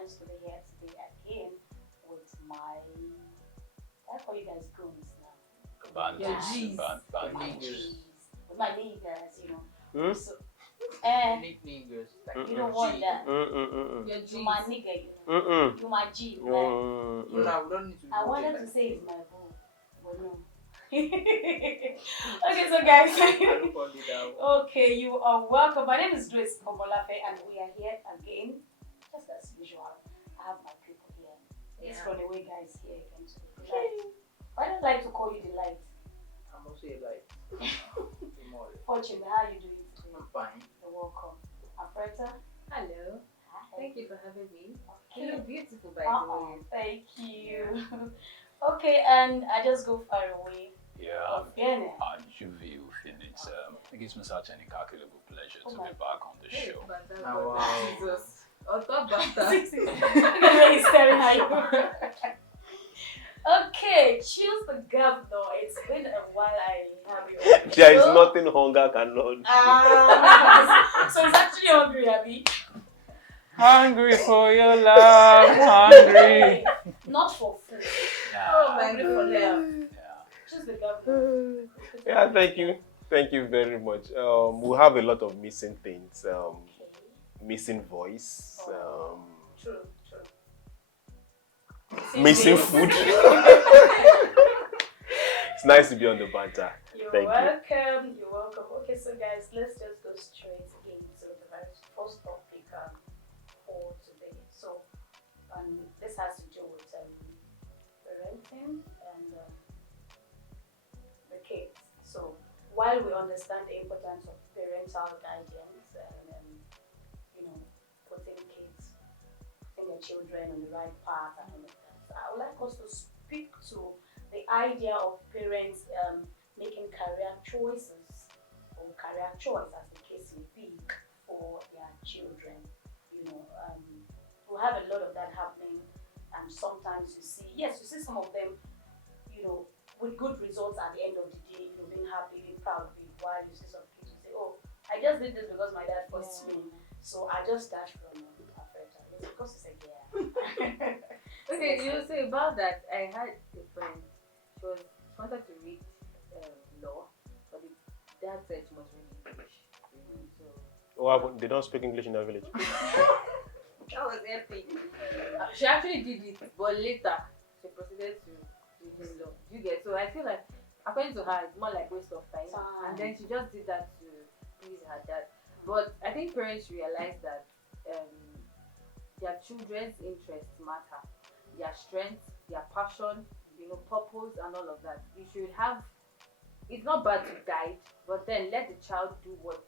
nice to be here today again with my, I call you guys goons now. Your G's. With my G's. With my niggas, So, Nicknames. you don't want that. Your You my nigga, You my G, man. We don't need to. I wanted to say it's my boo, but no. Okay, so guys. Okay, you are welcome. My name is Grace Komolafe, and we are here again, just as usual. I have my people here. It's runaway guys here again today. Delight. Why don't I like to call you Delight? I'm also a light. Fortune, how are you doing today? I'm fine. You're welcome. Alfreda? Hello. Hi. Thank you for having me. Okay. You look beautiful, by the way. Thank you. Okay, and I just go far away. Yeah, Viene. Juvi Phoenix. It gives me such an incalculable pleasure to be back on the show. Jesus. On top butter. He's staring at you. Okay, choose the governor. It's been a while I have you. There is nothing hunger cannot. So it's actually hungry, Abby. Hungry for your love, hungry. Not for food. Oh my Hungry for love. Yeah. Choose the governor. Yeah, thank you. Thank you very much. We have a lot of missing things. Missing voice. True. Missing food. It's nice to be on the banter. You're welcome. Okay, so guys, let's just go straight into the very first topic for today. So, this has to do with parenting and the kids. So, while we understand the importance of parental guidance and putting their children on the right path and all of that, so I would like us to speak to the idea of parents making career choices or career choice, as the case may be, for their children. We have a lot of that happening, and sometimes you see some of them, with good results at the end of the day, being happy, being proud of it, while you see some kids who say, oh, I just did this because my dad forced me, so I just dashed from Africa. It's because it's a girl. Okay, you say about that. I had a friend. She wanted to read law, but the dad said she must read English. So What happened? They don't speak English in their village. that was epic. She actually did it, but later she proceeded to read law. You get, so I feel like according to her, it's more like waste of time. And then she just did that to please her dad. But I think parents realize that their children's interests matter, their strengths, their passion, purpose, and all of that. You should have. It's not bad to guide, but then let the child do what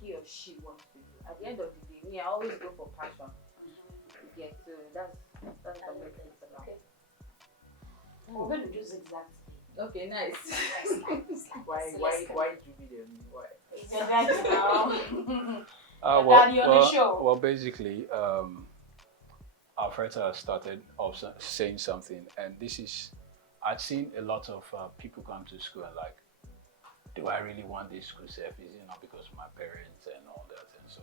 he or she wants to do. At the end of the day, I always go for passion. You get, so that's the way it is now. Okay. We're going to do zigzags. Okay, nice. Why Jubilee? Why? It's your dad now. Daddy on the show. Well, basically, Alfreda started off saying something, and I've seen a lot of people come to school and like, do I really want this school self? Is it not because of my parents and all that? And so,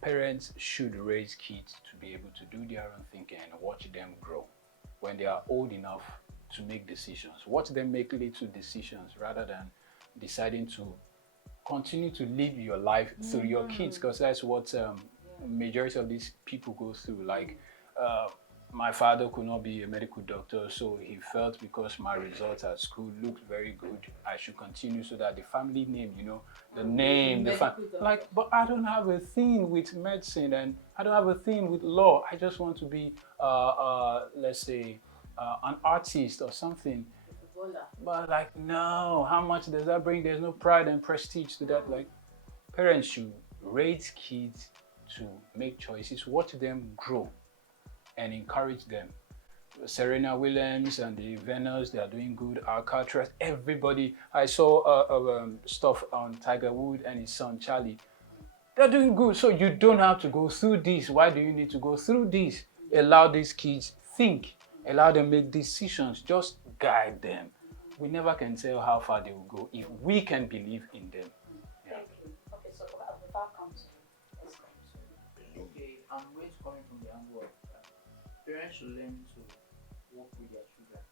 parents should raise kids to be able to do their own thinking and watch them grow. When they are old enough to make decisions, watch them make little decisions rather than deciding to continue to live your life through your kids, because that's what majority of these people go through. Like, my father could not be a medical doctor, so he felt because my results at school looked very good, I should continue so that the family name, the name, but I don't have a thing with medicine and I don't have a thing with law. I just want to be, let's say, an artist or something. But like, no, how much does that bring? There's no pride and prestige to that. Like, parents should raise kids to make choices, watch them grow and encourage them. Serena Williams and the Venus, they are doing good. Alcatraz, everybody. I saw stuff on Tiger Woods and his son Charlie. They're doing good, so you don't have to go through this. Why do you need to go through this? Allow these kids think, allow them make decisions, just guide them. We never can tell how far they will go if we can believe in them. Thank you. Okay, so before I come to you, let's come to you. Okay, I'm going coming from the angle of parents should learn to work with their children.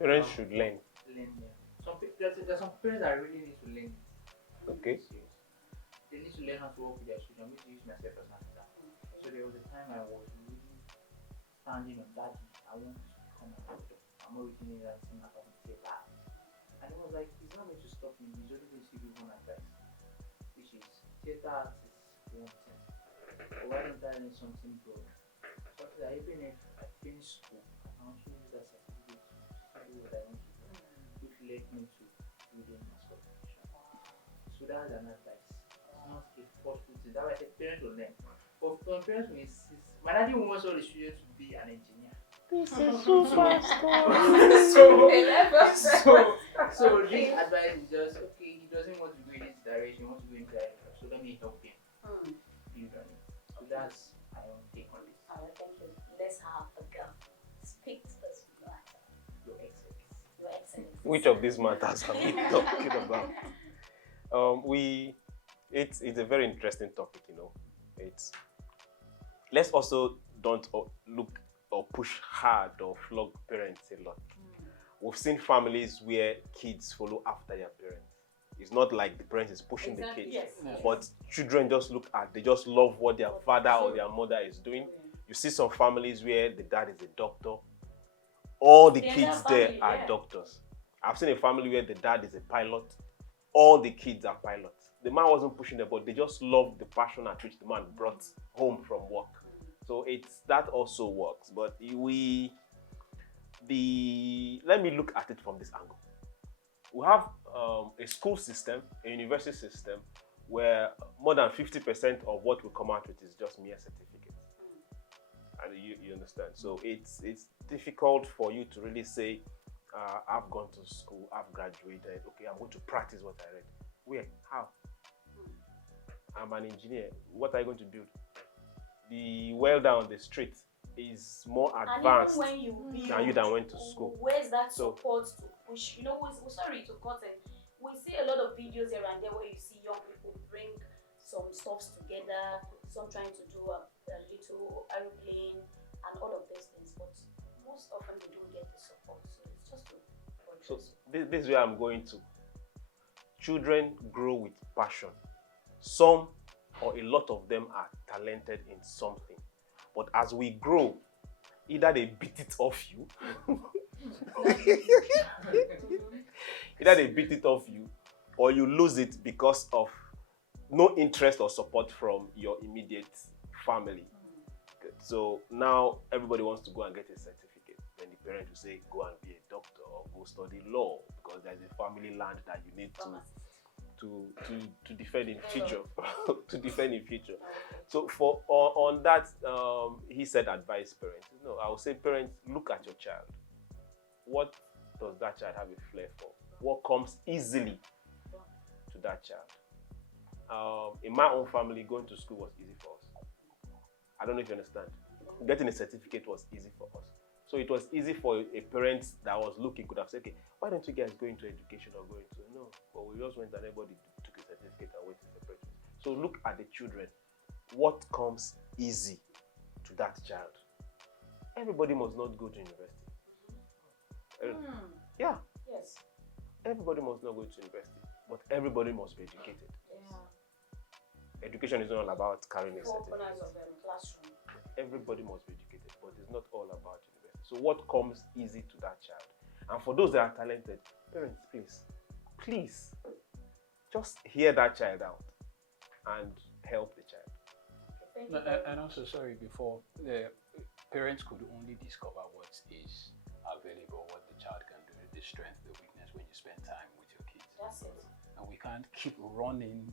Parents should learn. Learn, yeah. There's some parents that really need to learn. Okay. Serious. They need to learn how to work with their children. I'm going to use myself as an example. So there was a time I was really standing on daddy. I want to become a doctor. I'm not reading it and seeing how to say that. And it was like, he's not going to stop me. He's only going to give you one advice, which is theater arts is one thing. But why don't I learn something broad? Something that even if I finish school, I can also use that certificate to do what I want to do, which led me to reading mass communication. So that's an advice. It's not a forceful thing. That's why I said parents will learn. But when parents will insist, my daddy wants all the students to be an engineer. This is super So this advice is just okay. He doesn't want to go in this direction. He wants to go in this direction. So let me help him. You done it. So that's my own take on this. Alright, thank you. Let's have the girl speak to this matter. Your excellence. Your Excellency. Which of these matters are we talking about? It's a very interesting topic, you know. Let's also don't look or push hard or flog parents a lot. We've seen families where kids follow after their parents. It's not like the parent is pushing the kids, Yes. but children just they just love what their father or their mother is doing. You see some families where the dad is a doctor. All the kids there are doctors. I've seen a family where the dad is a pilot. All the kids are pilots. The man wasn't pushing them, but they just love the passion at which the man brought home from work. So that also works. But let me look at it from this angle. We have a school system, a university system, where more than 50% of what we come out with is just mere certificates. And you understand. So it's difficult for you to really say, I've gone to school, I've graduated, okay, I'm going to practice what I read. Where? How? I'm an engineer. What are you going to build? The welder on the street is more advanced and even when you than you that went to school. Where's that support to push? You know, sorry to cut in. We see a lot of videos here and there where you see young people bring some stuffs together, some trying to do a little aeroplane and all of these things, but most often they don't get the support. So it's just to So this is where I'm going to. Children grow with passion. Some or a lot of them are talented in something. But as we grow, either they beat it off you, or you lose it because of no interest or support from your immediate family. Good. So now everybody wants to go and get a certificate. Then the parent will say, go and be a doctor or go study law because there's a family land that you need to defend in future. To defend in future. So on that, he said advise parents. No, I would say parents, look at your child. What does that child have a flair for? What comes easily to that child? In my own family, going to school was easy for us. I don't know if you understand. Getting a certificate was easy for us. So it was easy for a parent that was looking, could have said, okay, why don't you guys go into education or go into, no. But we just went and everybody took a certificate and went to separate ways. So look at the children. What comes easy to that child? Everybody must not go to university. Yeah. Yes. Everybody must not go to university, but everybody must be educated. Yeah. Education is not all about carrying a Four corners certificate. of classroom. Everybody must be educated, but it's not all about university. So what comes easy to that child? And for those that are talented, parents, please, just hear that child out and help the child. Thank No, you. and also, sorry, before, the parents could only discover what is available, what the child can do, the strength, the weakness, when you spend time with your kids. That's it. And we can't keep running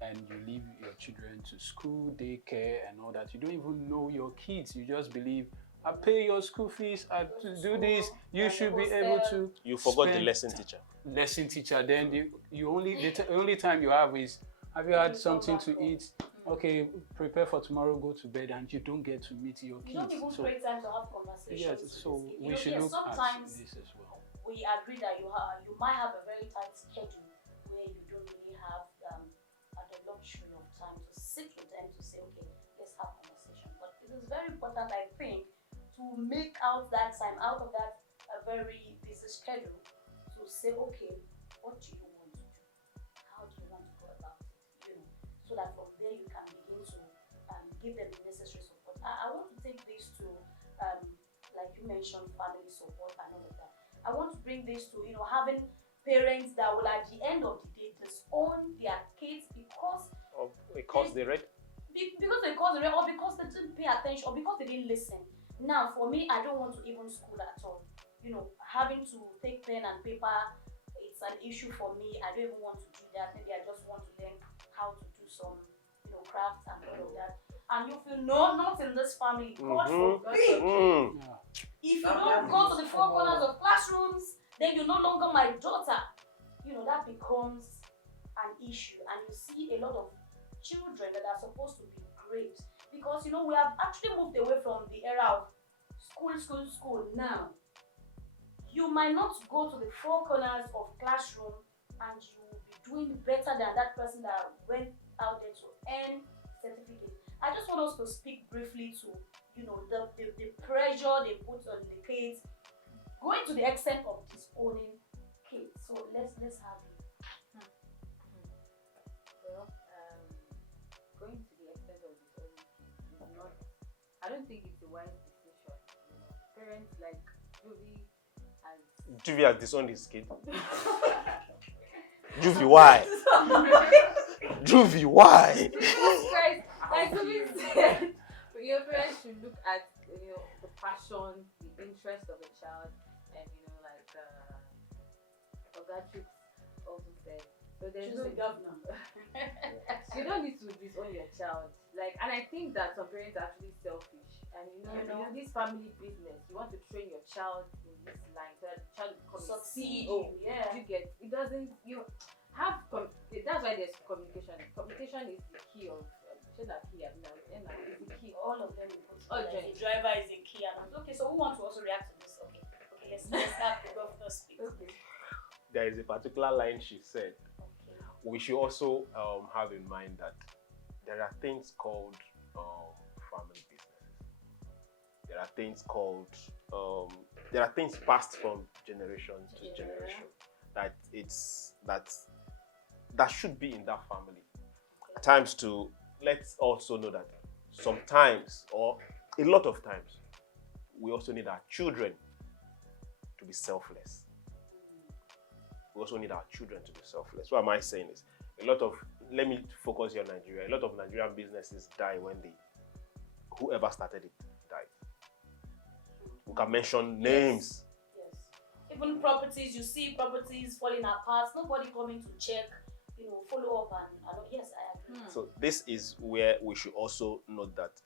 and you leave your children to school, daycare and all that. You don't even know your kids. You just believe, I pay your school fees, I do this, you should be able to. You forgot the spend lesson teacher. Lesson teacher, then the only time you have is, have you had something to eat? Okay, prepare for tomorrow, go to bed, and you don't get to meet your You don't kids. even So create time to have conversations. yes, with so this. we should look at sometimes this as well. we agree that you might have a very tight schedule where you don't really have the luxury of time to sit with them to say, okay, let's have conversation. But this is it's very important, I think, to make out that time out of that very busy schedule to say, okay, what do you want to do? How do you want to go about it? So that from there you can begin to give them the necessary support. I want to take this to, like you mentioned, family support and all of that. I want to bring this to, having parents that will at the end of the day disown their kids because they read. Because they caused the rent, or because they didn't pay attention, or because they didn't listen. Now, for me, I don't want to even school at all. Having to take pen and paper, it's an issue for me. I don't even want to do that. Maybe I just want to learn how to do some, crafts and all of that. And if not in this family, God forbid. If you don't go to the four corners of classrooms, then you're no longer my daughter. That becomes an issue, and you see a lot of children that are supposed to be great, because we have actually moved away from the era of school now. You might not go to the four corners of classroom and you will be doing better than that person that went out there to earn certificate. I just want us to speak briefly to the pressure they put on the kids, going to the extent of disowning kids. So let's have it. Well, going to the extent of disowning kids is not. I don't think it's a wise decision. Parents like Juvie has disowned his kid. Juvie, why? Juvie, why? Like Juvie said, your parents should look at the passion, the interest of a child, and like Ogatrix also said. So there's the governor. You don't need to disown your child. And I think that some parents are actually selfish. And this family business, you want to train your child in this line so that the child becomes a CEO. Yeah. You get it doesn't that's why there's communication. Communication is the key of is the key. All of them. The driver is a key. Okay, so who wants to also react to this? Okay, let's have the governor speak. Okay. There is a particular line she said. Okay. We should also have in mind that there are things called family businesses. There are things called there are things passed from generation to generation that should be in that family. At times let's also know that sometimes, or a lot of times, we also need our children to be selfless. We also need our children to be selfless. What am I saying is, let me focus here on Nigeria. A lot of Nigerian businesses die when whoever started it died. We can mention names. Yes. Even properties, you see properties falling apart, nobody coming to check, follow up and yes, I agree. So this is where we should also note that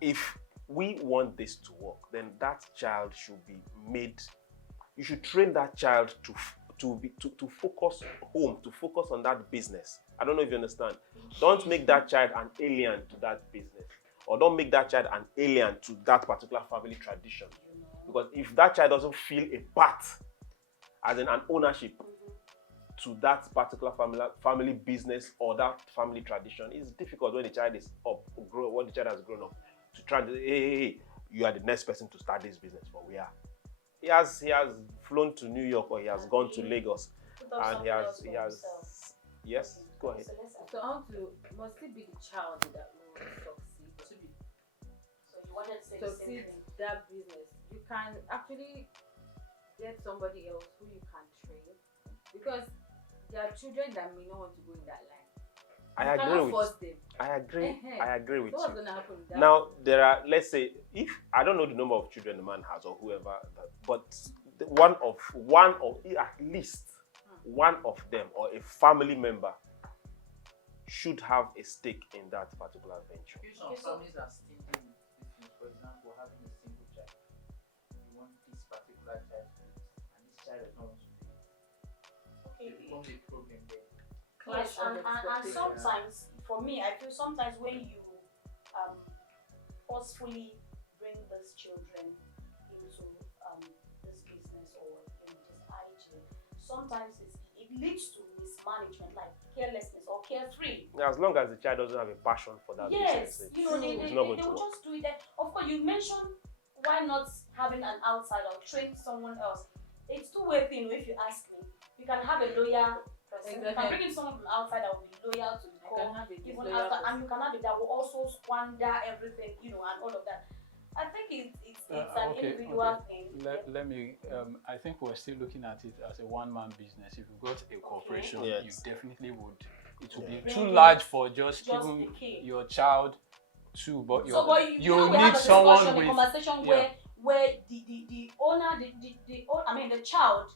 if we want this to work, then that child should be made, you should train that child to focus home, to focus on that business. I don't know if you understand. Don't make that child an alien to that business, or don't make that child an alien to that particular family tradition. Because if that child doesn't feel a part, as in an ownership to that particular family business or that family tradition, it's difficult when the child is when the child has grown up, to try to hey, you are the next person to start this business for where. He has flown to New York, or he has gone to Lagos, and he has yes, go ahead. So must it be the child that will succeed? So you wanted to say succeed that business. You can actually get somebody else who you can train, because there are children that may not want to go in that line. I agree with so what's you. going to happen with that? Now, there are, let's say, if I don't know the number of children the man has or whoever, but at least one of them or a family member should have a stake in that particular venture. Some families are stingy with things. For example, having a single child. You want this particular child to do it, and this child does not want to do it. It becomes a problem there. Yes, and sometimes, for me, I feel sometimes when you forcefully bring these children into this business or this IG, sometimes it leads to mismanagement, like carelessness or carefree. As long as the child doesn't have a passion for that Yes, business, you know, they it's not going will to work. just do it. Then, of course, you mentioned why not having an outsider or train someone else. It's two-way thing, if you ask me. You can have a loyal person. You can bring in someone from outside that will be loyal to the core, even after, and you can have it that will also squander everything, you know, and all of that. I think it's an individual thing. Let me. I think we're still looking at it as a one-man business. If you've got a corporation, Yes. you definitely would. It would be Bring too in large for just the even kid. your child too. But So, but you know, we need have a someone discussion, a with. conversation where the owner, the child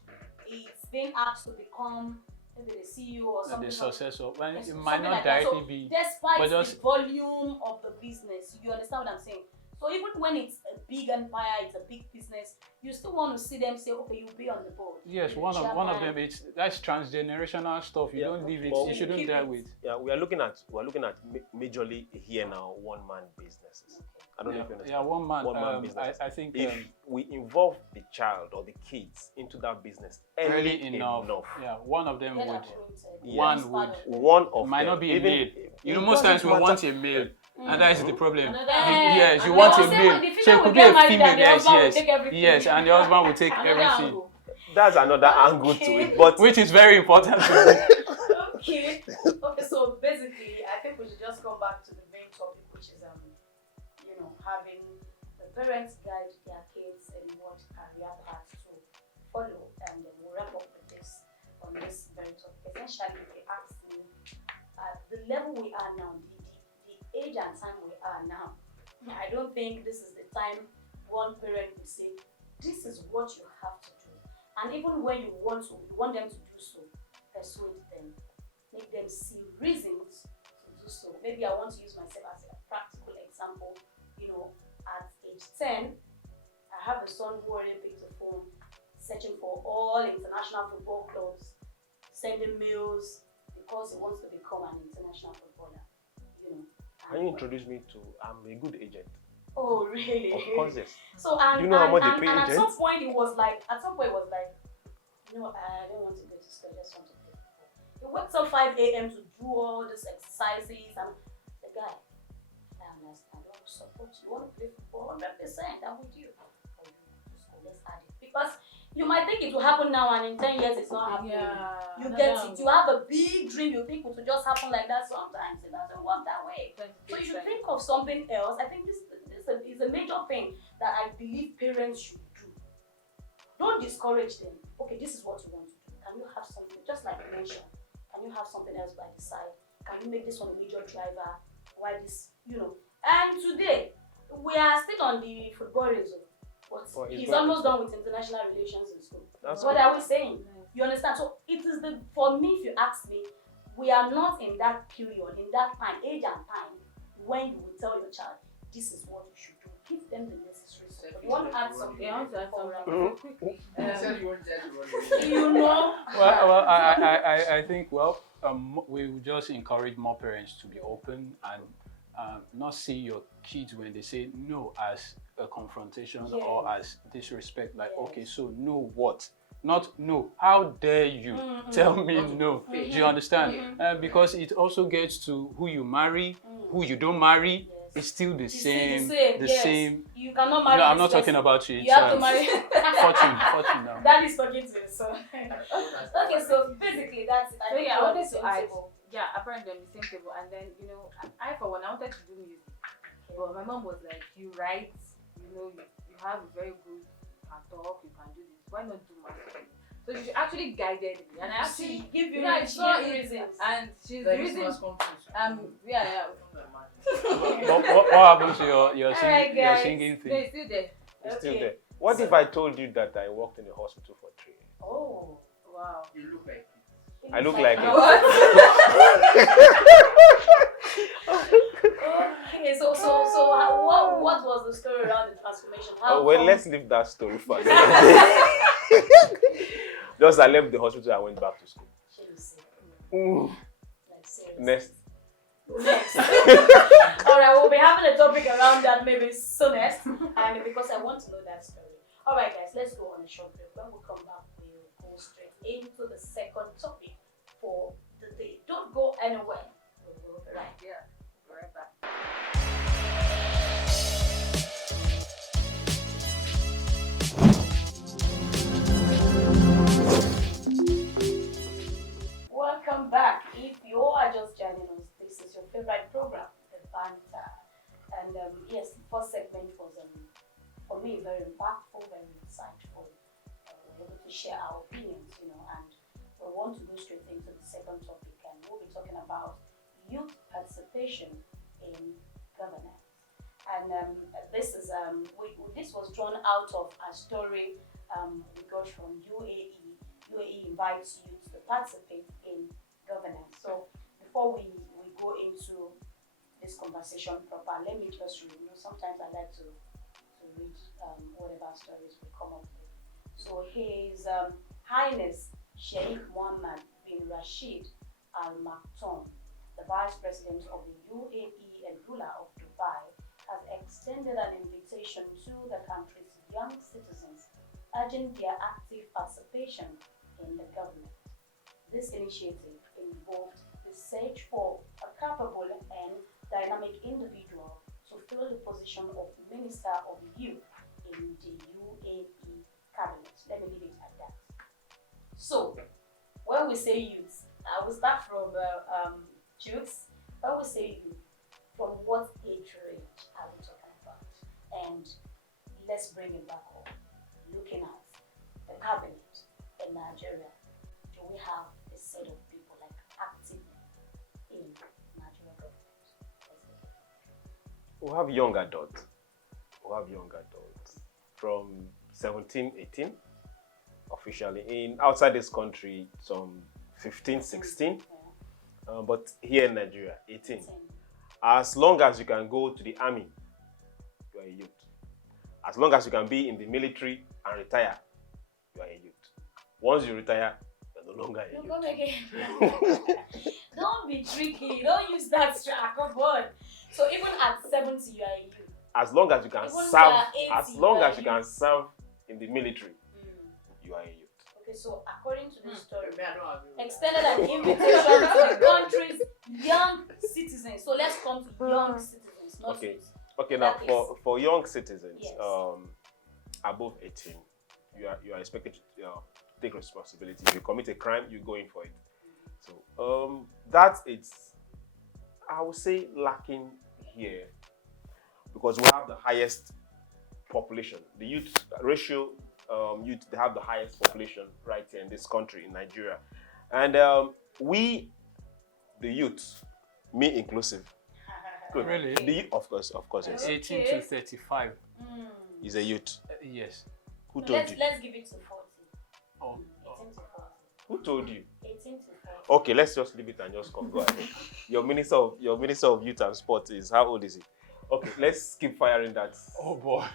is being asked to become maybe the CEO or something. The successor. Well, Yes, it something might not like that. directly So, be. despite but just- the volume of the business, you understand what I'm saying? So even when it's a big empire, it's a big business, you still want to see them say, okay, you'll be on the board. Yes, You're one the of chairman. them. That's transgenerational stuff. You Yeah, don't leave it. but You shouldn't keep deal it. with. Yeah, we're looking at majorly here now one-man businesses. I don't know if you understand. Yeah, one-man business. I think If we involve the child or the kids into that business early enough, Yeah, one of them Get would. acquainted. One It's would. part of it. one of Might them, not be a even, male. You know, it most times doesn't we matter. want a male, and that is the problem. Another- Yes, you And want the a same male, way the so female it will could be get a married female. and the Yes, husband will yes, take everything. yes, and the husband will take Another everything, angle. That's another angle to it. But which is very important. To me. Okay. Okay, so basically, I think we should just come back to the main topic, which is having the parents guide their kids in what career path to follow, and we'll wrap up with this on this very topic. Essentially, if you ask me, at the level we are now, the age and time we are now, I don't think this is the time one parent will say, this is what you have to do. And even when you want them to do so, persuade them, make them see reasons to do so. Maybe I want to use myself as a practical example. At age 10, I have a son who already picked the phone, searching for all international football clubs, sending mails because he wants to become an international footballer. can you introduce me to? I'm a good agent. Oh, really? Of course, yes. So and, Do you know how much they and, pay and at agents? some point it was like, I don't want to go to school, I just want to play football. He wakes up 5 a.m. to do all these exercises, and the guy, I understand, I want to support you. You want to play football 100%, I'm with you. Or you go to school, let's add it. Because you might think it will happen now, and in 10 years it's not happening. Yeah. You get it. You have a big dream, you think it will just happen like that. Sometimes it doesn't work that way. So you should think of something else. I think this is a major thing that I believe parents should do. Don't discourage them. Okay, this is what you want to do. Can you have something, just like you mentioned, can you have something else by the side? Can you make this one a major driver? Why this, And today, we are still on the footballism. But he's almost done with international relations in school. That's What good. are we saying? You understand? So it is for me, if you ask me, we are not in that period, in that time, age and time, when you will tell your child, this is what you should do. Give them the necessary support. You want to add something? Yeah, I want to add something. Mhm. Quickly. You said you want to run. You know? Well, I think we will just encourage more parents to be open and not see your kids when they say no as a confrontation or as disrespect. Like, okay, so no what? Not no. How dare you tell me no? Do you understand? Because it also gets to who you marry, who you don't marry. It's still the same. Same. You cannot marry. No, I'm this not talking person. about you. You It's, have to marry. Fortune now. That is talking to you. So okay, so basically that's it. So yeah, I wanted to add. table. Yeah, apparently on the same table, and then I for one, I wanted to do music, but my mom was like, "You write, you have a very good, you can talk, you can do this. Why not do marketing?" So she actually guided me, and I actually give you I saw it, reasons. and she's the Like reason. this must come true. Yeah. What happened to your Alright, your guys. singing No, thing? it's still there. It's still Okay. there. What if I told you that I worked in a hospital for 3 years? Oh. Wow. You look like it. I look like it. What? Okay, so what was the story around the transformation? How Well, come- let's leave that story for another day. Just I left the hospital, I went back to school. Shall we say? Mm. Like seriously. Next. Next. Alright, we'll be having a topic around that maybe soon and because I want to know that story. Alright guys, let's go on a short break. When we come back, we'll go straight into the second topic for the day. Don't go anywhere. We'll be right Yeah, we'll be right back. Welcome back. If you are just joining us, this is your favorite program, The Banter. And yes, the first segment was, for me, very impactful, very insightful. We're able to share our opinions, and we want to go straight into the second topic, and we'll be talking about youth participation in governance. And this is this was drawn out of a story we got from UAE. UAE invites youth to participate in governance. So before we go into this conversation proper, let me just read. Sometimes I like to read whatever stories we come up with. So His Highness Sheikh Mohammed bin Rashid Al Maktoum, the Vice President of the UAE and ruler of Dubai, has extended an invitation to the country's young citizens, urging their active participation in the government. This initiative involved the search for a capable and dynamic individual to fill the position of Minister of Youth in the UAE cabinet. Let me leave it at that. So, when we say youth, I will start from youths. When we say youth, from what age range are we talking about? And let's bring it back home. Looking at the cabinet in Nigeria, do we have a set of people like active in Nigeria government? We have young adults. From 17, 18, officially. Outside this country, some 15, 16. But here in Nigeria, 18. As long as you can go to the army, you are a youth. As long as you can be in the military and retire, you are a youth. Once you retire, you're no longer a youth. Come again. Don't be tricky. Don't use that come on. So even at 70, you are a youth. As long as you can Even serve, 80, as long as you youth. can serve in the military, you are a youth. Okay, so according to this story, I don't agree with extended an invitation to the country's young citizens. So let's come to young citizens, not Okay. youth. Okay, now That is- for young citizens, Yes. above 18, you are expected to take responsibility. If you commit a crime, you go in for it. So that it's, I would say, lacking here because we have the highest population. The youth ratio, they have the highest population right here in this country, in Nigeria, and we, the youth, me inclusive. Good. Really? Of course, yes. 18 to 35. Is a youth. Yes. Who told Let's you? give it to 40. Oh, 18 to 40. Who told you? 18 to 40. Okay, let's just leave it and just come. Go ahead. Your minister of youth and sport is, how old is he? Okay, let's keep firing that. oh boy.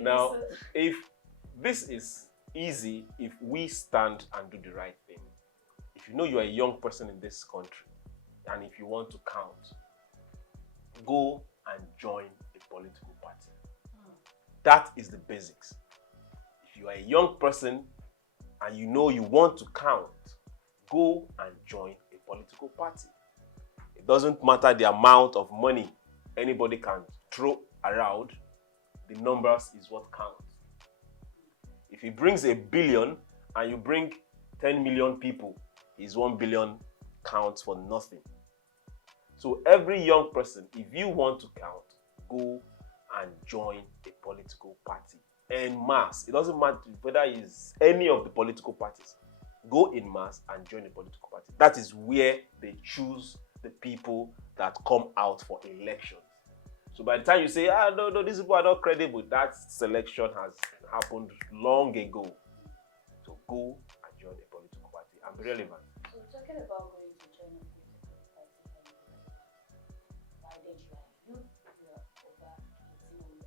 Now, if this is easy, if we stand and do the right thing, if you know you are a young person in this country, and if you want to count, go and join a political party. That is the basics. If you are a young person and you know you want to count, go and join a political party. It doesn't matter the amount of money anybody can throw around, the numbers is what counts. If he brings 1 billion and you bring 10 million people, his 1 billion counts for nothing. So every young person, if you want to count, go and join a political party en masse. It doesn't matter whether it's any of the political parties. Go in mass and join a political party. That is where they choose the people that come out for elections. So by the time you say, no, these people are not credible, that selection has happened long ago. So go and join a political party and be relevant. So we're talking about going to join a political party and be relevant. By then you are youth, you are over 18 or 18 already.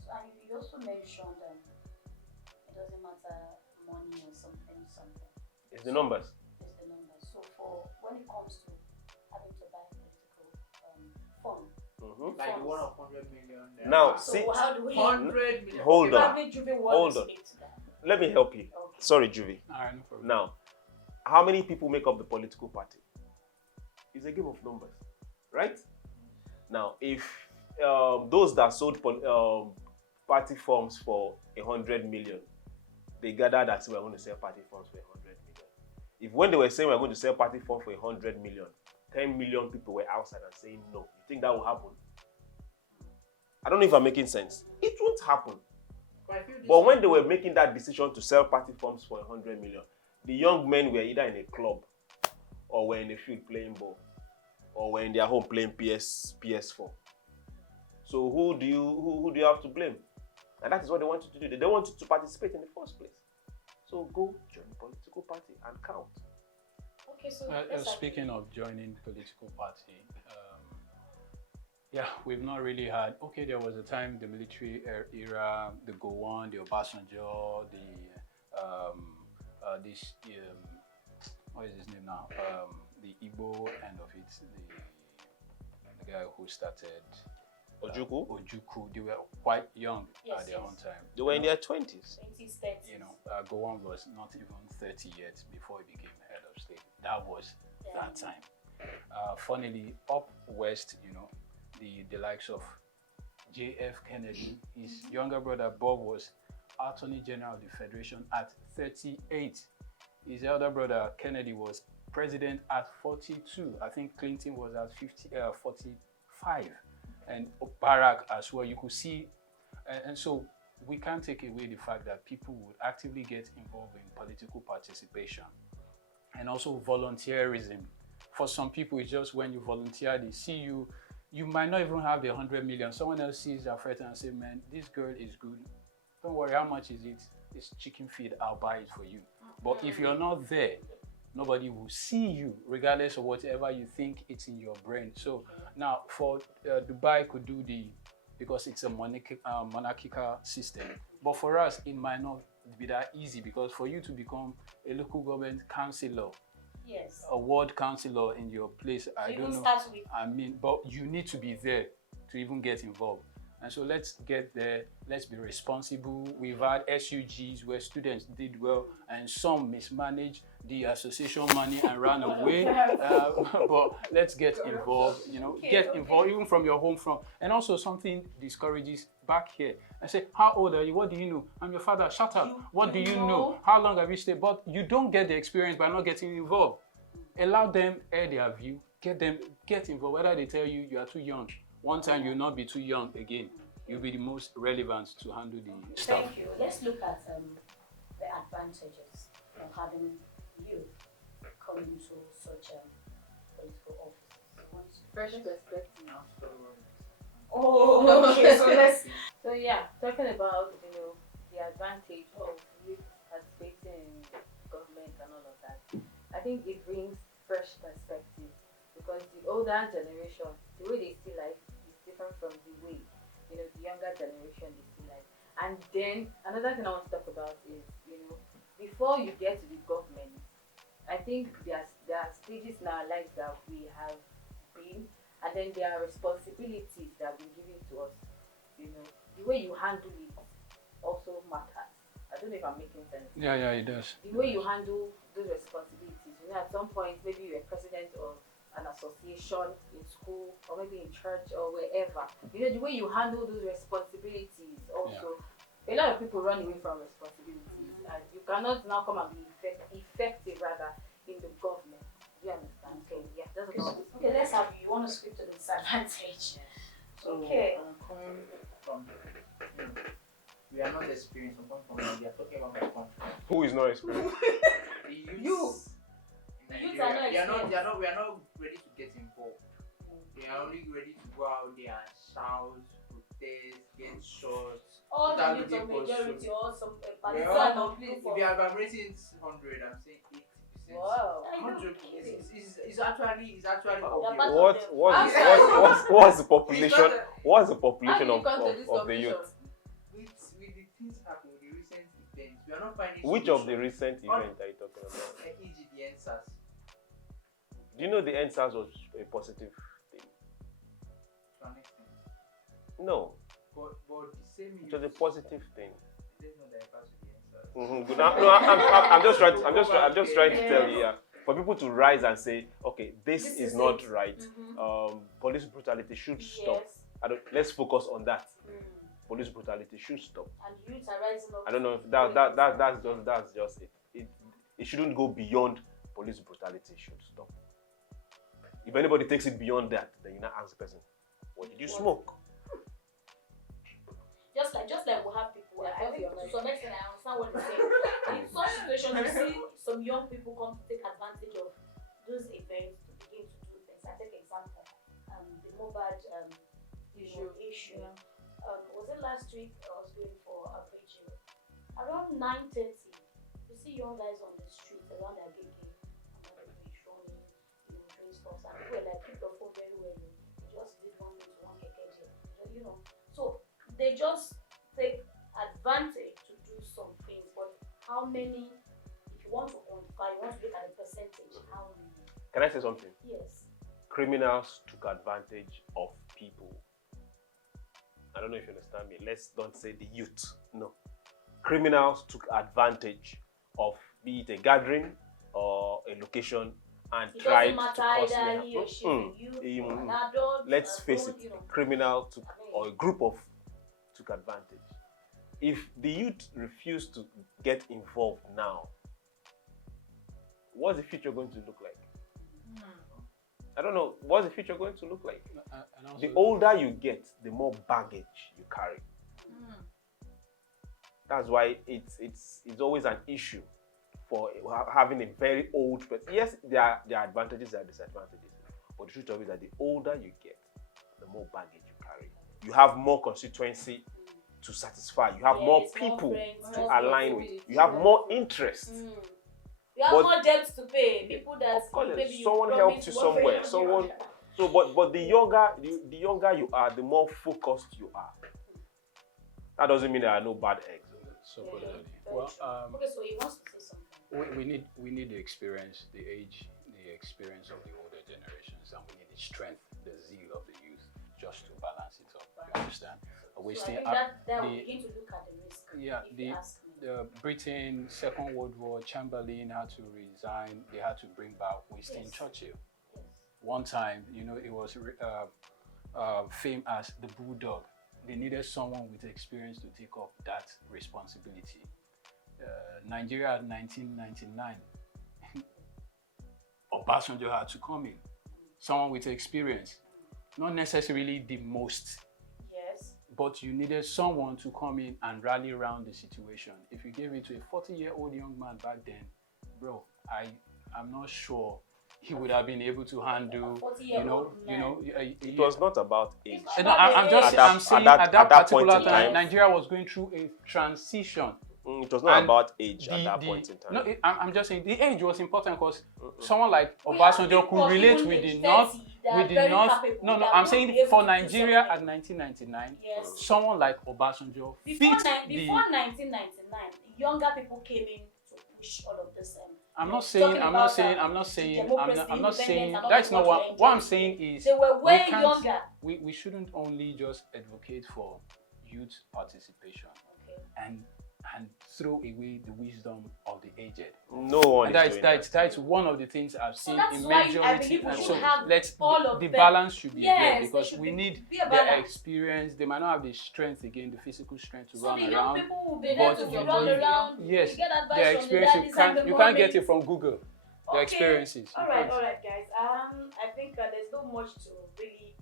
So and you also mentioned it doesn't matter money or something. It's the numbers. It's the numbers. So for when it comes to having to buy political fund, the like the one forms. of 100 million. Now, So see, how do we? 100 million. hold on. Probably Juve want Hold to on. speak to that. Let me help you. Okay. Sorry, Juvie. All right, no problem. Now, how many people make up the political party? It's a game of numbers, right? Now, if those that sold party forms for 100 million, they gathered that we are going to sell party forms for 100 million. If when they were saying we are going to sell party forms for 100 million, 10 million people were outside and saying no, you think that will happen? I don't know if I'm making sense. It won't happen. But when they were making that decision to sell party forms for 100 million, the young men were either in a club or were in a field playing ball or were in their home playing PS4. So who do you have to blame? And that is what they want you to do. They don't want you to participate in the first place. So go join a political party and count. Okay, so let's Speaking of joining political party, yeah, we've not really had. Okay, there was a time, the military era, the Gowon, the Obasanjo, what is his name now? The Igbo end of it, the guy who started Ojukwu. They were quite young at their own time. They were in their 20s. 20s, 30s. You know, Gowon was not even 30 yet before he became head of state. That was that time. Funnily, up west, you know, the likes of J.F. Kennedy, his younger brother Bob was Attorney General of the Federation at 38. His elder brother Kennedy was president at 42. I think Clinton was at 45. And Barack as well. You could see, and so we can't take away the fact that people would actively get involved in political participation and also volunteerism. For some people, it's just when you volunteer, they see you. You might not even have the 100 million. Someone else sees your photo and say, man, this girl is good. Don't worry, how much is it? It's chicken feed, I'll buy it for you. But if you're not there, nobody will see you, regardless of whatever you think it's in your brain. So now, for Dubai could do because it's a monarchical system. But for us, it might not be that easy, because for you to become a local government councillor, Yes. a ward councillor in your place, I don't know. I mean, but you need to be there to even get involved. And so let's get there. Let's be responsible. We've had SUGs where students did well and some mismanaged the association money and ran away. But let's get involved, you know, get involved even from your home front. And also something discourages back here. I say, how old are you? What do you know? I'm your father. Shut up. What do you know? How long have you stayed? But you don't get the experience by not getting involved. Allow them air their view. Get involved. Whether they tell you are too young. One time you'll not be too young again. You'll be the most relevant to handle the stuff. Thank you. Let's look at the advantages of having youth come into such political offices. Fresh perspective. Oh, okay. So let's. So yeah, talking about the advantage of youth participating in government and all of that, I think it brings fresh perspective, because the older generation, the way they see life is different from the way the younger generation they see life. And then another thing I want to talk about is before you get to the government, I think there are stages in our lives that we have been, and then there are responsibilities that have been given to us. The way you handle it also matters. I don't know if I'm making sense. Yeah, it does. The way you handle those responsibilities. At some point, maybe you're president of an association in school or maybe in church or wherever. The way you handle those responsibilities also. A lot of people run away from responsibilities, and you cannot now come and be effective rather in the government. Do you understand? So yeah, that's what Okay, let's have you want to speak to the disadvantage. So Okay. coming from we are not experienced. I'm coming from we are talking about my country. Who is not experienced? The youths You. in The youths Nigeria, are not we are not ready to get involved. They are only ready to go out there and shout, protest, get shots. All the without youth looking of for majority soup. or some Well, partisan of if group you of. are rating 100, I'm saying 80%. Wow. I I'm know. not joking. It's actually part obvious. of What's the population? It's not What's the How population did you come to this of the conclusion? youth? With the things happening, the recent events, we are not finding Which of the solutions. recent events are you talking about? E.g. the answers. Do you know the NSAS was a positive thing? To an extent. No, But the same it was a positive thing. There's no diversity inside. Mm-hmm. No, I'm just trying. I'm just trying to tell you. Yeah, for people to rise and say, okay, this is not it. right. Police brutality should stop. Yes. Let's focus on that. Police brutality should stop. And youths are rising up. I don't know if that's just it. It shouldn't go beyond police brutality. Should stop. If anybody takes it beyond that, then you now ask the person, "What did you smoke?" Just like we have people. I think to some extent I understand what you're saying. In some situations, you see some young people come to take advantage of those events to begin to do things. I take example, the Mobad issue. Yeah. Was it last week? I was going for a preaching. Around 9:30, you see young guys on the street around their gate, and other people running, doing stuff. And people were like, keep your phone very well. They just did one thing to one keke, So they just take advantage to do some things. But how many? If you want to quantify, you want to look at the percentage. How many? Can I say something? Yes. Criminals took advantage of people. I don't know if you understand me. Let's don't say the youth. No. Criminals took advantage of be it a gathering or a location and It tried doesn't to matter cause either mayhem. he or she, youth, or an adult. Let's face it, criminal took or a group of took advantage. If the youth refuse to get involved now, what's the future going to look like? I don't know. What's the future going to look like? And also, The older you get, the more baggage you carry. That's why it's always an issue for having a very old person. Yes, there are advantages, there are disadvantages. But the truth of it is that the older you get, the more baggage you carry. You have more constituency to satisfy. You have more people to align with. You have more interest. You have more debts to pay. People that Of course, maybe you someone helped you somewhere. But the younger you are, the more focused you are. That doesn't mean there are no bad eggs. so Yeah, good. very Well, true. Okay, so he wants to say something. we need the experience, the experience of the older generations, and we need the strength, the zeal of the youth, just to balance it up. You understand? So Wasting I think that will the- begin to look at the risk. Yeah, if you ask me. the Britain, Second World War, Chamberlain had to resign. They had to bring back Winston Yes. Churchill. Yes. One time, it was famed as the bulldog. They needed someone with experience to take up that responsibility. Nigeria in 1999, Obasanjo had to come in. Someone with experience, not necessarily the most, Yes. but you needed someone to come in and rally around the situation. If you gave it to a 40-year-old young man back then, bro, I'm not sure he would have been able to handle, It was not about age. No, I'm saying at that particular time, Nigeria was going through a transition. It was not And about age at that point in time. No, I'm just saying the age was important because someone like Obasanjo could relate with the North. No, I'm saying for Nigeria at 1999, Yes. someone like Obasanjo Before fit the. 1999, younger people came in to push all of this. I'm not talking saying. about, I'm not saying. democracy, I'm not saying. independence, and all That's the not what what. you What I'm enjoy. saying is They were way can't- younger. We shouldn't only just advocate for youth participation Okay. and throw away the wisdom of the aged. No one And is doing that's one of the things I've seen that's in why I majority. believe we And should so have let's all of the them. balance should be Yes, there there because should we be need a the balance. experience. They might not have the strength again, the physical strength to So run the young around. people will be there but to you run don't- around. Yes, you get their advice from the experience daddies and the you can't get mommies. it from Google. Their Okay. experiences. All right, guys. I think there's not much to really,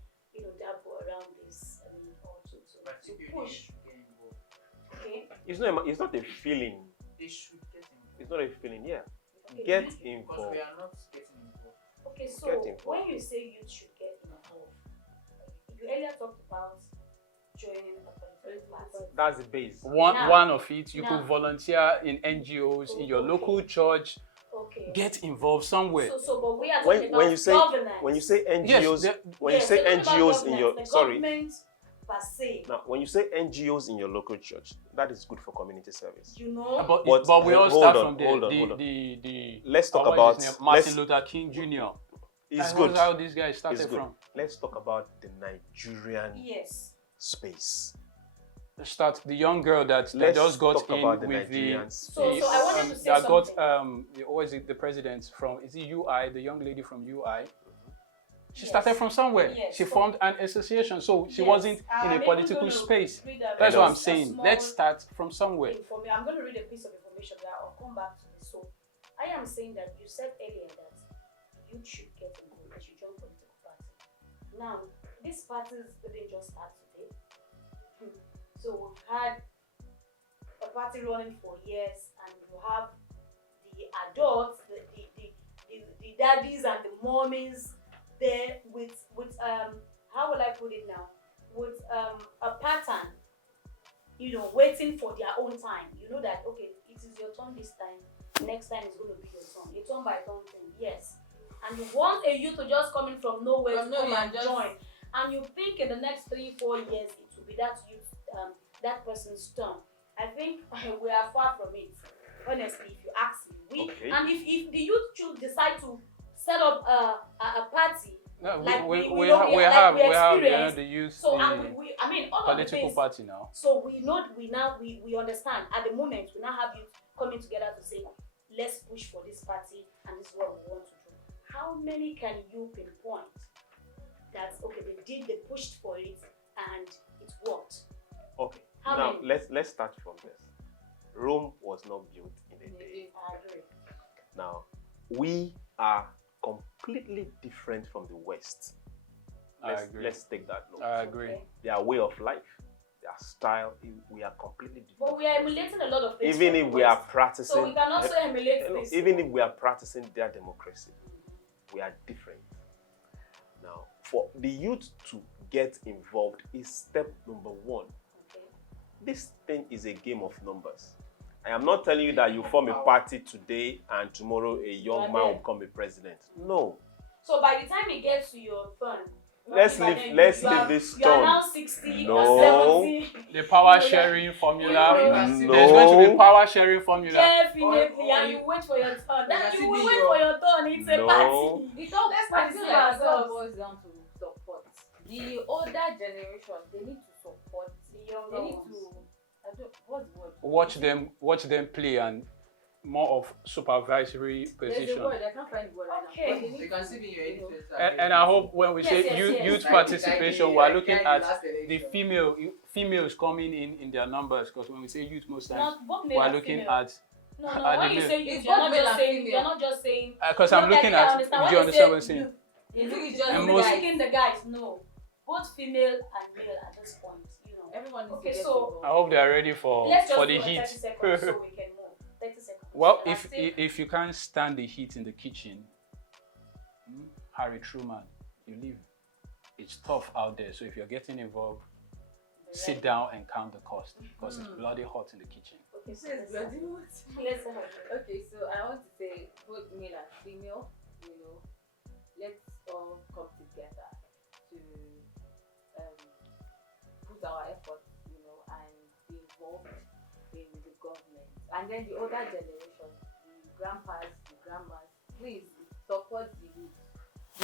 dabble around this. Or to push. Okay. It's not a feeling. They should get involved. It's not a feeling. Yeah. Okay. Get Because involved. we are not getting involved. Okay. So Get involved. when you say youth should get involved, you earlier talked about joining a political party. That's the base. Now- One of it, you now- could volunteer in NGOs, in your Okay. local church, Okay. get involved somewhere. So, but we are When- talking when about you say- governance. When you say NGOs, Yes, when you say we're talking about NGOs in your governance, the sorry. government per se. Now, when you say NGOs in your local church, that is good for community service. You know. But we all hold start on, from there. hold on. The Let's talk what is about his name? Martin let's- Luther King Jr. It's That good. was how this guy It's started good. from. Let's talk about the Nigerian Yes. space. Start the young girl that Let's just got talk in about the with the, Nigerian So I wanted to say that got something. what is it, the president from, is it UI, the young lady from UI? She Yes. started from somewhere. Yes. She formed an association, so she Yes. wasn't in I'm a even political gonna space. read That's what I'm a saying. small Let's start from somewhere. I'm going to read a piece of information that I'll come back to this. So I am saying that you said earlier that you should get involved, you should join political party. Now, these parties didn't just start today. So we've had a party running for years, and you have the adults, the daddies and the mommies there with how will I put it now? With a pattern, waiting for their own time. You know that okay, it is your turn this time. Next time is going to be your turn. A turn by turn thing, yes. And you want a youth to just come in from nowhere to come and join, and you think in the next 3-4 years it will be that youth, that person's turn. I think we are far from it. Honestly, if you ask me, Okay. and if the youth should decide to set up a party. No, Like we we have experience. the youth, So the and I mean all of the political things. party now. So we understand at the moment we now have youth coming together to say let's push for this party and this is what we want to do. How many can you pinpoint that okay they pushed for it and it worked? Okay. How Now many? let's start from this. Rome was not built in a day. I agree. Now, we are completely different from the West. I agree. Let's take that note. I agree. Okay. Their way of life, their style, we are completely different. But we are emulating a lot of things. Even from if the we are West. practicing, So we can also emulate no, this. even if we are practicing their democracy, we are different. Now, for the youth to get involved is step number one. Okay. This thing is a game of numbers. I am not telling you that you form a party today and tomorrow a young man will become a president. No. So by the time it gets to your turn, Let's leave this You are turn. now 60 No. or 70. The power sharing formula. No. There's going to be power sharing formula. Definitely, Or and you wait for your turn. Then can you will see wait your- for your turn. It's a No. party. It all I feel like it all ourselves. boils down to support. The older generation, they need to support. The younger They need ones. to. What's the word? Watch them play and more of supervisory There's position. a word. I can't find the word right Okay. now. But they You need can to, see me in your you know, editor. And I hope when we Yes, say yes, yes. youth Like participation, the- we are like looking the at last the election. females coming in their numbers, because when we say youth most times Not both we male are and looking female. at No, at when the you male. say youth, It's you're both not male just and saying. female. You're not just saying. because No, I'm looking I at, understand. do When you understand what I'm say saying? youth, It's you're just And you're most- picking the guys. No, both female and male at this point. everyone needs Okay, to get so- involved. I hope they are ready for Let's just the do a heat. 30 seconds so we can move. 30 seconds. Well, That's it. if you can't stand the heat in the kitchen, Harry Truman, you leave. It's tough out there. So if you're getting involved, sit down and count the cost, because it's bloody hot in the kitchen. Okay, so Yes, let's bloody what? let's have Okay, so I want to say both male and female, let's all come together to put our efforts, and be involved in the government. And then the older generation, the grandpas, the grandmas, please support the youth.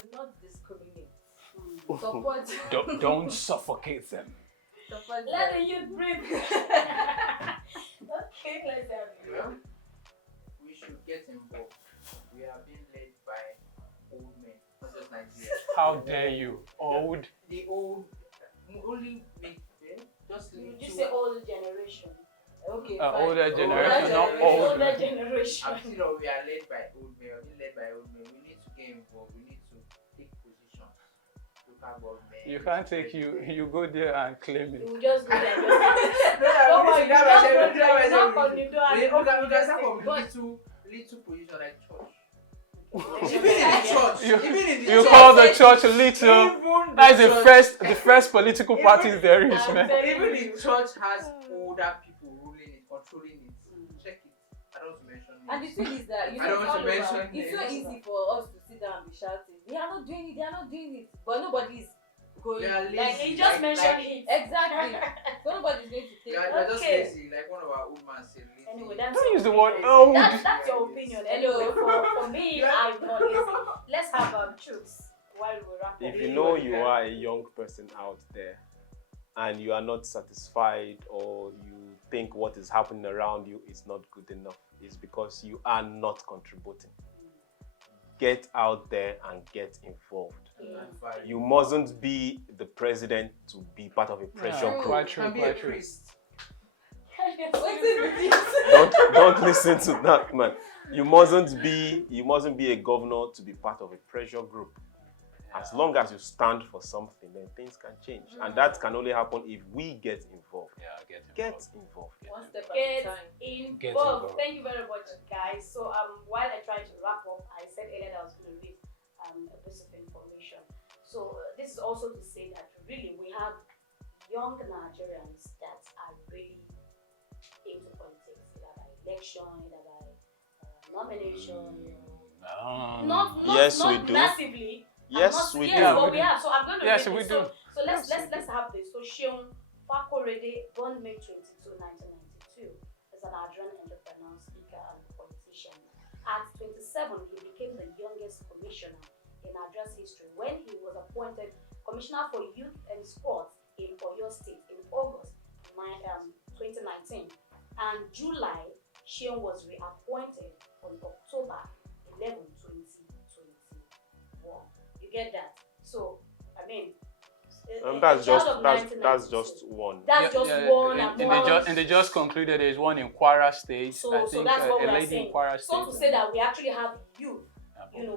Do not discriminate. Support Don't suffocate them. support Let them. the youth breathe. Okay, let's have it. Well, we should get involved. We are being led by old men, not just Nigeria. How dare you, old? The old, only big men, just You little. just say old generation. Okay, Older fine. generation, not generation. old. Older generation. I'm still, we are led by old men. We are being led by old men. We need to get involved. We need to take position. Local government. You can't take you go there and claim it. You just go there and just No, don't worry, we need to grab ourselves, you grab just knock ourselves. on the door and We open can the start from door. little position like church. Okay. Even in the church. You- Even in the You church. call the church little. Even That is the church- first political party there is, I'm man. telling Even you. the church has older people ruling it, controlling it. Check it. I don't want to mention And the names. thing is that I don't want to mention it's so names. easy for us to sit down and be shouting, they are not doing it, they are not doing it. But nobody is going They are like lazy. He just mentioned Like- it. exactly. So nobody's going to take They're just Okay. lazy, like one of our old man said. Lazy. Anyway, that's Don't your use the opinion. word old. That's your opinion. Anyway, for me, I'm not lazy. Let's have truths while we wrap up. If you know you are a young person out there and you are not satisfied, or you think what is happening around you is not good enough, it's because you are not contributing. Get out there and get involved. You mustn't be the president to be part of a pressure group. Quite true, Can be a quite true. priest. Don't listen to that, man. You mustn't be a governor to be part of a pressure group. As long as you stand for something, then things can change. And that can only happen if we get involved. Yeah, Get involved. One step at Get a time. involved. Thank you very much, guys. So while I try to wrap up, I said earlier that I was going to read a piece of information. So this is also to say that really we have young Nigerians that are really into politics, either by election, either by nomination. Not Yes, we do. massively. Yes, we do. Yes, but we have. So I'm going to Yes, read we this. do. So let's have this. So Sheon Fakorede, born May 22, 1992, is an Nigerian entrepreneur, speaker, and politician. At 27, he became the youngest commissioner in Nigeria's history when he was appointed Commissioner for Youth and Sports in Oyo State in August 2019. And July, Sheon was reappointed on October 11, 2021. You get that? So, I mean, That's just one. That's just one and among. they just concluded there's one in Kwara State. So I think that's what a we are lady saying. in Kwara State. So to say that we actually have youth,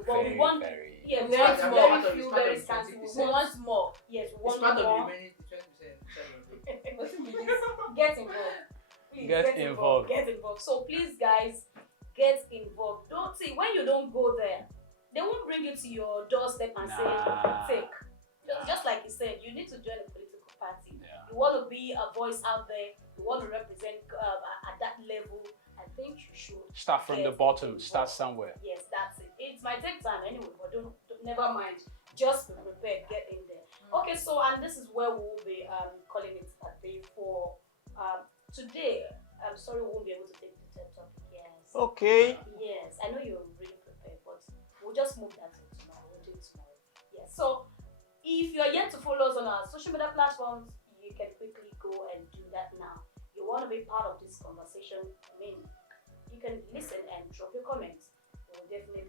but we want, very. yeah, we It's want part very of- few, it's part very of scanty. 20%. We want more. Yes, we It's want part of the more. remaining 20%. Get involved. Please Get involved. Get involved. So please, guys, get involved. Don't see when you don't go there, they won't bring you to your doorstep and say take. Just like you said, you need to join a political party. Yeah. You want to be a voice out there. You want to represent at that level. I think you should Start from the get bottom. involved. Start somewhere. Yes, that's it. It might take time anyway, but don't never mind. Just be prepared. Get in there. Okay, so and this is where we will be calling it a day for today. I'm sorry we won't be able to take the third topic. Yes. Okay. Yes, I know you're really prepared, but we'll just move that to tomorrow. We'll do it tomorrow. Yes. So if you're yet to follow us on our social media platforms, you can quickly go and do that now. You want to be part of this conversation? I mean, you can listen and drop your comments. We will definitely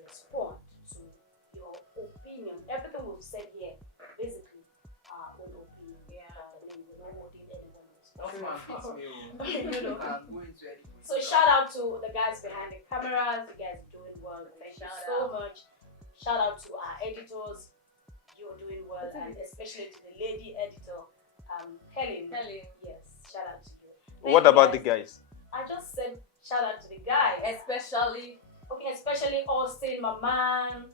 respond to your opinion. Everything we've said here, basically, our own opinion. Yeah. I mean, we're not holding anyone Nothing responsible. fits me. You know. I'm going to anyway. So shout out to the guys behind the cameras. You guys are doing well. Thank you Shout so out. much. Shout out to our editors. You're doing well, and especially to the lady editor, Helen. Yes, shout out to you. Thank What you, about the guys. guys? I just said shout out to the guys. Especially Especially Austin, my man,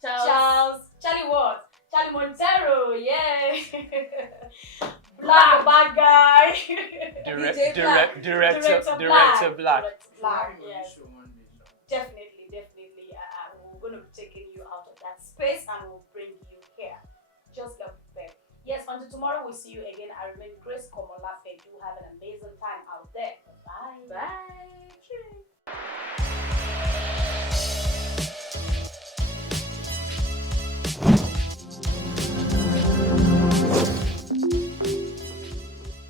Charles. Charlie what? Charlie Montero, yeah. Black bad guy. Director Black. Black, Maybe yes. we'll show one day, so. Definitely. We're going to be taking you out of that space and we'll bring you here. Just get prepared. Yes, until tomorrow we'll see you again. I remain Grace Komola